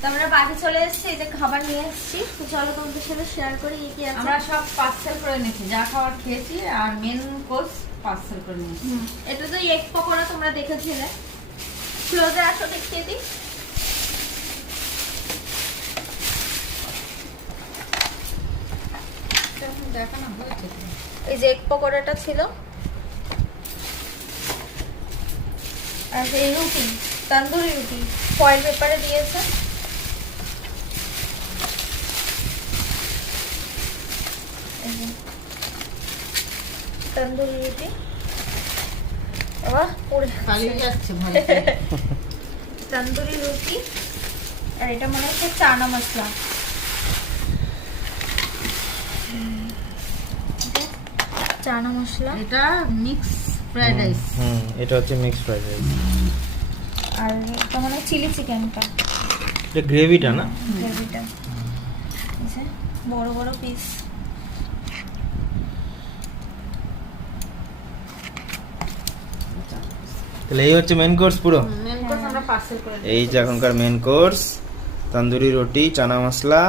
তো আমরা বাড়ি চলে এসেছি, এই যে খাবার নিয়ে এসেছি। তো চলো তোমাদের সাথে শেয়ার করি কি আছে। আমরা সব পার্সেল করে নিয়েছি, যা খাবার খেয়েছি আর মেন কোর্স পার্সেল করে নিয়েছি। এটা তো এগ পকোড়া তোমরা দেখেছিলে। ক্লোজে আসো দেখিয়ে দিই। দেখানো হয়েছে তো। এই যে এগ পকোড়াটা ছিল, আর এই রুটি, তন্দুরি রুটি ফয়েল পেপারে দিয়েছে। এই যে তন্দুরি রুটি, বাবা পুরো পালিয়ে যাচ্ছে ভয় তন্দুরি রুটি। আর এটা মনে হচ্ছে চানা মশলা, চানা মশলা। এটা মিক্স ফ্রাইড রাইস। এটা হচ্ছে মিক্সড ফ্রাইড রাইস। আর এটা মনে হয় চিলি চিকেনটা, এটা গ্রেভিটা না? গ্রেভিটা। আচ্ছা, বড় বড় পিস। তাহলে এই হচ্ছে মেন কোর্স পুরো। মেন কোর্স আমরা পার্সেল করে এই যে এখনকার মেন কোর্স, তন্দুরি রুটি, চানা মশলা,